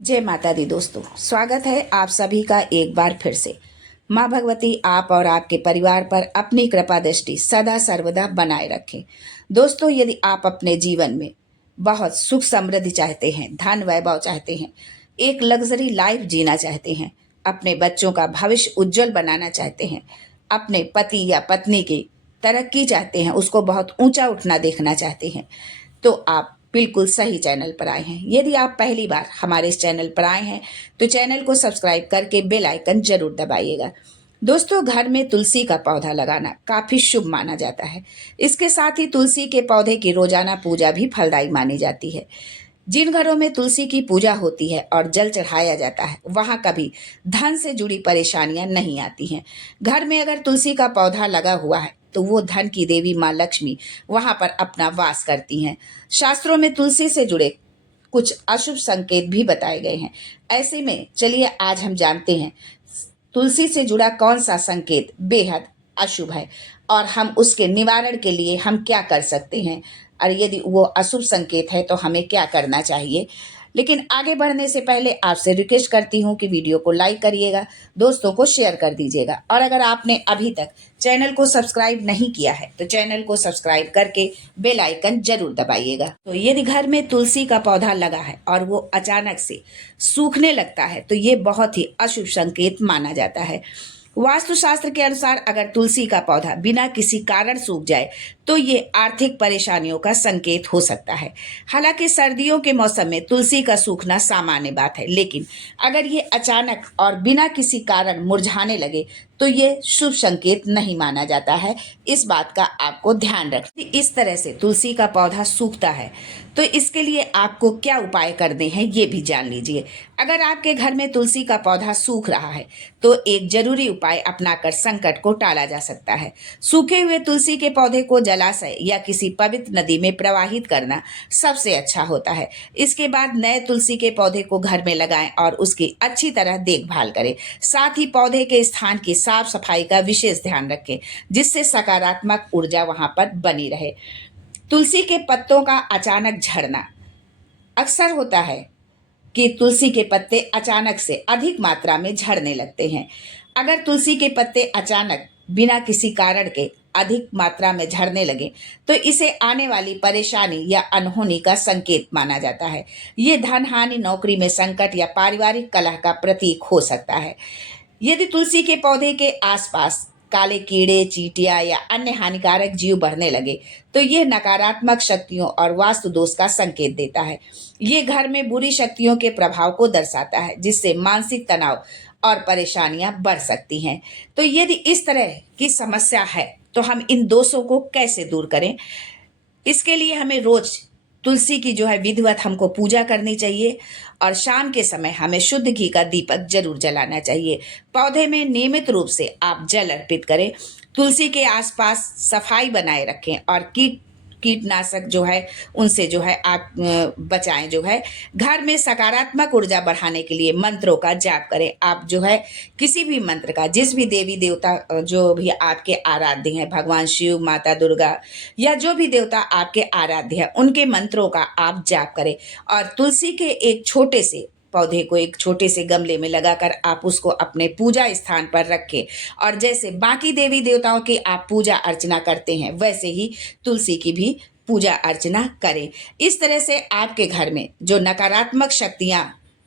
जय माता दी दोस्तों, स्वागत है आप सभी का एक बार फिर से। माँ भगवती आप और आपके परिवार पर अपनी कृपा दृष्टि सदा सर्वदा बनाए रखें। दोस्तों, यदि आप अपने जीवन में बहुत सुख समृद्धि चाहते हैं, धन वैभव चाहते हैं, एक लग्जरी लाइफ जीना चाहते हैं, अपने बच्चों का भविष्य उज्जवल बनाना चाहते हैं, अपने पति या पत्नी की तरक्की चाहते हैं, उसको बहुत ऊंचा उठना देखना चाहते हैं, तो आप बिल्कुल सही चैनल पर आए हैं। यदि आप पहली बार हमारे इस चैनल पर आए हैं तो चैनल को सब्सक्राइब करके बेल आइकन जरूर दबाइएगा। दोस्तों, घर में तुलसी का पौधा लगाना काफी शुभ माना जाता है। इसके साथ ही तुलसी के पौधे की रोजाना पूजा भी फलदायी मानी जाती है। जिन घरों में तुलसी की पूजा होती है और जल चढ़ाया जाता है, वहां कभी धन से जुड़ी परेशानियां नहीं आती हैं। घर में अगर तुलसी का पौधा लगा हुआ है तो वो धन की देवी माँ लक्ष्मी वहां पर अपना वास करती हैं। शास्त्रों में तुलसी से जुड़े कुछ अशुभ संकेत भी बताए गए हैं। ऐसे में चलिए आज हम जानते हैं तुलसी से जुड़ा कौन सा संकेत बेहद अशुभ है और हम उसके निवारण के लिए हम क्या कर सकते हैं, और यदि वो अशुभ संकेत है तो हमें क्या करना चाहिए। लेकिन आगे बढ़ने से पहले आपसे रिक्वेस्ट करती हूँ कि वीडियो को लाइक करिएगा, दोस्तों को शेयर कर दीजिएगा, और अगर आपने अभी तक चैनल को सब्सक्राइब नहीं किया है तो चैनल को सब्सक्राइब करके बेल आइकन जरूर दबाइएगा। तो यदि घर में तुलसी का पौधा लगा है और वो अचानक से सूखने लगता है तो ये बहुत ही अशुभ संकेत माना जाता है। वास्तुशास्त्र के अनुसार अगर तुलसी का पौधा बिना किसी कारण सूख जाए तो ये आर्थिक परेशानियों का संकेत हो सकता है। हालांकि सर्दियों के मौसम में तुलसी का सूखना सामान्य बात है, लेकिन अगर ये अचानक और बिना किसी कारण मुरझाने लगे तो ये शुभ संकेत नहीं माना जाता है। इस बात का आपको ध्यान रखना। इस तरह से तुलसी का पौधा सूखता है तो इसके लिए आपको क्या उपाय करने हैं ये भी जान लीजिए। अगर आपके घर में तुलसी का पौधा सूख रहा है तो एक जरूरी उपाय अपनाकर संकट को टाला जा सकता है। सूखे हुए तुलसी के पौधे को जलाशय या किसी पवित्र नदी में प्रवाहित करना सबसे अच्छा होता है। इसके बाद नए तुलसी के पौधे को घर में लगाएं और उसकी अच्छी तरह देखभाल करें। साथ ही पौधे के स्थान की साफ सफाई का विशेष ध्यान रखें, जिससे सकारात्मक ऊर्जा वहां पर बनी रहे। तुलसी के पत्तों का अचानक झड़ना अक्सर होता है कि तुलसी के पत्ते अचानक से अधिक मात्रा में झड़ने लगते हैं। अगर तुलसी के पत्ते अचानक बिना किसी कारण के अधिक मात्रा में झड़ने लगे तो इसे आने वाली परेशानी या अनहोनी का संकेत माना जाता है। ये धन हानि, नौकरी में संकट या पारिवारिक कलह का प्रतीक हो सकता है। यदि तुलसी के पौधे के आसपास काले कीड़े, चींटियां या अन्य हानिकारक जीव बढ़ने लगे तो यह नकारात्मक शक्तियों और वास्तु दोष का संकेत देता है। ये घर में बुरी शक्तियों के प्रभाव को दर्शाता है, जिससे मानसिक तनाव और परेशानियां बढ़ सकती हैं। तो यदि इस तरह की समस्या है तो हम इन दोषों को कैसे दूर करें? इसके लिए हमें रोज तुलसी की जो है विधिवत हमको पूजा करनी चाहिए, और शाम के समय हमें शुद्ध घी का दीपक जरूर जलाना चाहिए। पौधे में नियमित रूप से आप जल अर्पित करें, तुलसी के आसपास सफाई बनाए रखें और कीटनाशक जो है उनसे जो है आप बचाएं। जो है घर में सकारात्मक ऊर्जा बढ़ाने के लिए मंत्रों का जाप करें। आप जो है किसी भी मंत्र का, जिस भी देवी देवता जो भी आपके आराध्य हैं, भगवान शिव, माता दुर्गा या जो भी देवता आपके आराध्य हैं, उनके मंत्रों का आप जाप करें और तुलसी के एक छोटे से पौधे को एक छोटे से गमले में लगाकर आप उसको अपने पूजा स्थान पर रखें, और जैसे बाकी देवी देवताओं की आप पूजा अर्चना करते हैं वैसे ही तुलसी की भी पूजा अर्चना करें। इस तरह से आपके घर में जो नकारात्मक शक्तियां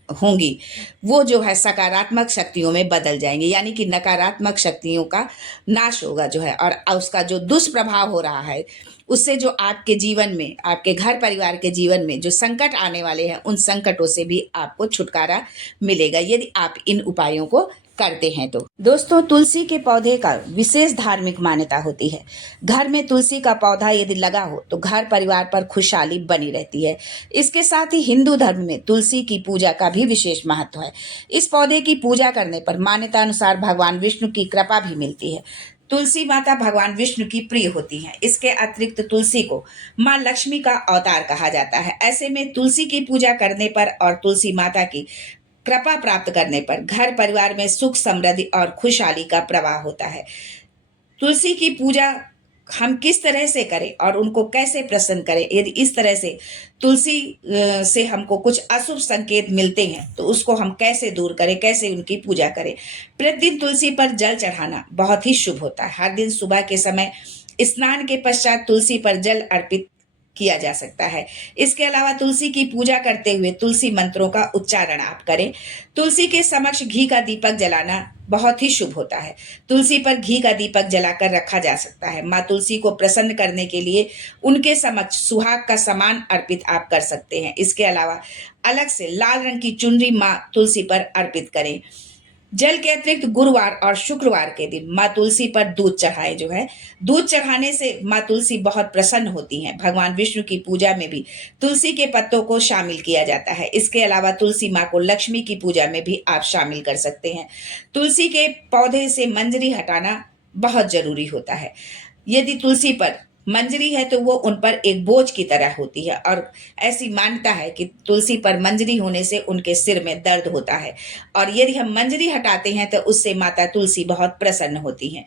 होंगी वो जो है सकारात्मक शक्तियों में बदल जाएंगी, यानी कि नकारात्मक शक्तियों का नाश होगा जो है, और उसका जो दुष्प्रभाव हो रहा है उससे जो आपके जीवन में, आपके घर परिवार के जीवन में जो संकट आने वाले हैं उन संकटों से भी आपको छुटकारा मिलेगा यदि आप इन उपायों को करते हैं। तो दोस्तों, तुलसी के पौधे का विशेष धार्मिक मान्यता होती है। घर में तुलसी का पौधा यदि लगा हो तो घर परिवार पर खुशहाली बनी रहती है। इसके साथ ही हिंदू धर्म में तुलसी की पूजा का भी विशेष महत्व है। इस पौधे की पूजा करने पर मान्यता अनुसार भगवान विष्णु की कृपा भी मिलती है। तुलसी माता भगवान विष्णु की प्रिय होती हैं। इसके अतिरिक्त तुलसी को माँ लक्ष्मी का अवतार कहा जाता है। ऐसे में तुलसी की पूजा करने पर और तुलसी माता की कृपा प्राप्त करने पर घर परिवार में सुख, समृद्धि और खुशहाली का प्रवाह होता है। तुलसी की पूजा हम किस तरह से करें और उनको कैसे प्रसन्न करें। यदि इस तरह से तुलसी से हमको कुछ अशुभ संकेत मिलते हैं तो उसको हम कैसे दूर करें, कैसे उनकी पूजा करें। प्रतिदिन तुलसी पर जल चढ़ाना बहुत ही शुभ होता है। हर दिन सुबह के समय स्नान के पश्चात तुलसी पर जल अर्पित किया जा सकता है। इसके अलावा तुलसी की पूजा करते हुए तुलसी मंत्रों का उच्चारण आप करें। तुलसी के समक्ष घी का दीपक जलाना बहुत ही शुभ होता है। तुलसी पर घी का दीपक जलाकर रखा जा सकता है। माँ तुलसी को प्रसन्न करने के लिए उनके समक्ष सुहाग का सामान अर्पित आप कर सकते हैं। इसके अलावा अलग से लाल रंग की चुनरी माँ तुलसी पर अर्पित करें। जल के अतिरिक्त गुरुवार और शुक्रवार के दिन माँ तुलसी पर दूध चढ़ाए। दूध चढ़ाने से माँ तुलसी बहुत प्रसन्न होती हैं। भगवान विष्णु की पूजा में भी तुलसी के पत्तों को शामिल किया जाता है। इसके अलावा तुलसी माँ को लक्ष्मी की पूजा में भी आप शामिल कर सकते हैं। तुलसी के पौधे से मंजरी हटाना बहुत जरूरी होता है। यदि तुलसी पर मंजरी है तो वो उन पर एक बोझ की तरह होती है और ऐसी मान्यता है कि तुलसी पर मंजरी होने से उनके सिर में दर्द होता है और यदि हम मंजरी हटाते हैं तो उससे माता तुलसी बहुत प्रसन्न होती हैं।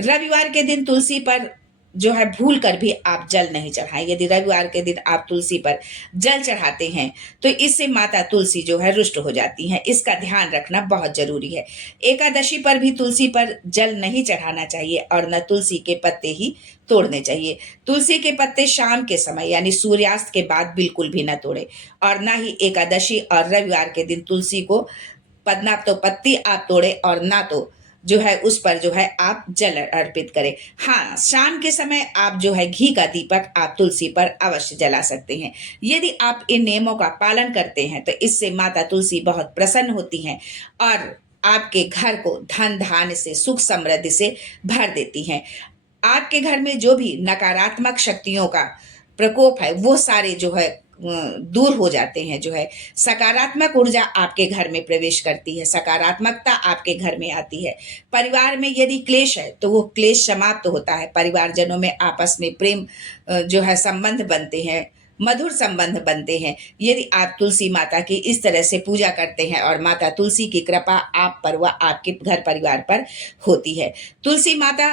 रविवार के दिन तुलसी पर भूल कर भी आप जल नहीं चढ़ाएं। यदि रविवार के दिन आप तुलसी पर जल चढ़ाते हैं तो इससे माता तुलसी रुष्ट हो जाती हैं। इसका ध्यान रखना बहुत जरूरी है। एकादशी पर भी तुलसी पर जल नहीं चढ़ाना चाहिए और न तुलसी के पत्ते ही तोड़ने चाहिए। तुलसी के पत्ते शाम के समय यानी सूर्यास्त के बाद बिल्कुल भी न तोड़े और न ही एकादशी और रविवार के दिन तुलसी को ना तो पत्ती आप तोड़े और ना तो उस पर आप जल अर्पित करें। हाँ, शाम के समय आप घी का दीपक आप तुलसी पर अवश्य जला सकते हैं। यदि आप इन नियमों का पालन करते हैं तो इससे माता तुलसी बहुत प्रसन्न होती हैं और आपके घर को धन धान्य से, सुख समृद्धि से भर देती हैं। आपके घर में जो भी नकारात्मक शक्तियों का प्रकोप है वो सारे दूर हो जाते हैं। सकारात्मक ऊर्जा आपके घर में प्रवेश करती है, सकारात्मकता आपके घर में आती है। परिवार में यदि क्लेश है तो वो क्लेश समाप्त होता है। परिवारजनों में आपस में प्रेम संबंध बनते हैं, मधुर संबंध बनते हैं। यदि आप तुलसी माता की इस तरह से पूजा करते हैं और माता तुलसी की कृपा आप पर व आपके घर परिवार पर होती है। तुलसी माता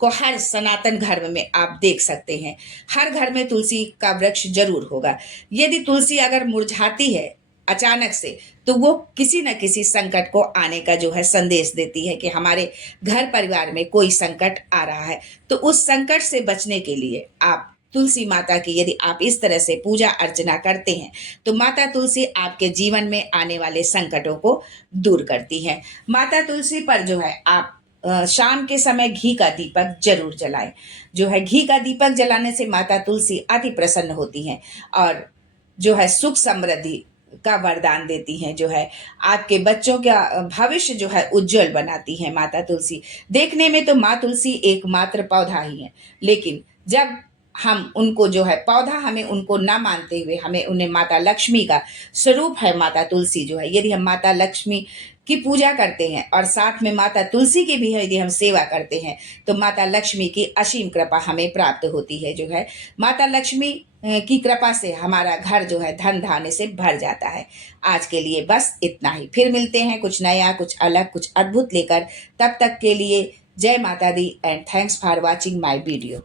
को हर सनातन धर्म में आप देख सकते हैं। हर घर में तुलसी का वृक्ष जरूर होगा। यदि तुलसी अगर मुरझाती है अचानक से तो वो किसी न किसी संकट को आने का संदेश देती है कि हमारे घर परिवार में कोई संकट आ रहा है। तो उस संकट से बचने के लिए आप तुलसी माता की यदि आप इस तरह से पूजा अर्चना करते हैं तो माता तुलसी आपके जीवन में आने वाले संकटों को दूर करती है। माता तुलसी पर आप शाम के समय घी का दीपक जरूर जलाएं। घी का दीपक जलाने से माता तुलसी अति प्रसन्न होती हैं और सुख समृद्धि का वरदान देती हैं। आपके बच्चों का भविष्य उज्जवल बनाती है माता तुलसी। देखने में तो माँ तुलसी एकमात्र पौधा ही है, लेकिन जब हम उनको पौधा हमें उनको ना मानते हुए हमें उन्हें माता लक्ष्मी का स्वरूप है माता तुलसी यदि हम माता लक्ष्मी की पूजा करते हैं और साथ में माता तुलसी की भी यदि हम सेवा करते हैं तो माता लक्ष्मी की असीम कृपा हमें प्राप्त होती है। माता लक्ष्मी की कृपा से हमारा घर धन धान्य से भर जाता है। आज के लिए बस इतना ही। फिर मिलते हैं कुछ नया, कुछ अलग, कुछ अद्भुत लेकर। तब तक के लिए जय माता दी and thanks for watching my video.